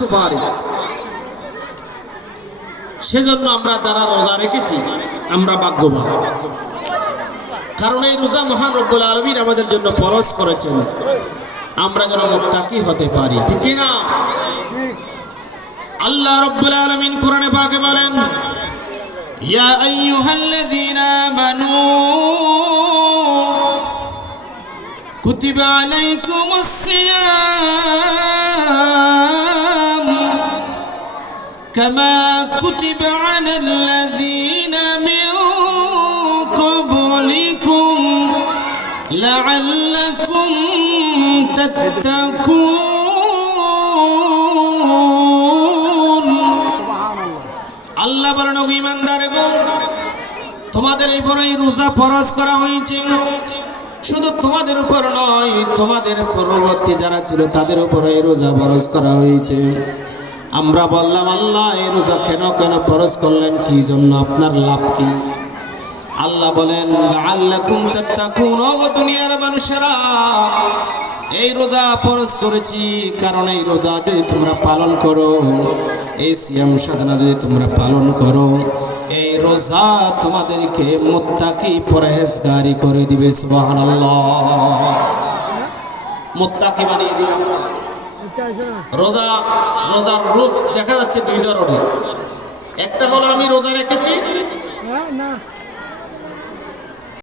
সুপারিশ। সেজন্য আমরা যারা রোজা রেখেছি আমরা ভাগ্যবান, কারণ এই রোজা মহান রব্বুল আলামিন আমাদের জন্য ফরজ করেছেন, আমরা যেন মুত্তাকি হতে পারি, ঠিক কি না? আল্লাহ রব্বুল আলামিন কোরআনে পাকে বলেন, ইয়া আইয়ুহাল্লাযীনা আমানু কুতিবা আলাইকুমুস সিয়াম কামা কুতিবা আলাল্লাযীনা মিন ক্বাবলিকুম লাআল্লাকুম তাত্তাকুন। আল্লাহ বলেন, ও ঈমানদারগণ, তোমাদের উপরে এই রোজা ফরজ করা হয়েছে। শুধু তোমাদের উপর নয়, তোমাদের পূর্ববর্তী যারা ছিল তাদের উপরে এই রোজা ফরজ করা হয়েছে। আমরা বললাম, আল্লাহ এই রোজা কেন ফরজ করলেন, কি জন্য, আপনার লাভ কি? আল্লাহ বলেন, লাআল্লাকুম তাত্তাকুন, ও দুনিয়ার মানুষেরা, এই রোজা ফরজ করেছি কারণ এই রোজা যদি তোমরা পালন করো, এই সিয়াম সাধনা যদি তোমরা পালন করো, এই রোজা তোমাদেরকে মুত্তাকি পরহেজগারি করে দিবে। সুবহানাল্লাহ, মুত্তাকি বানিয়ে দিবে। রোজার রূপ দেখা যাচ্ছে দুই ধরনের। একটা হলো আমি রোজা রেখেছি,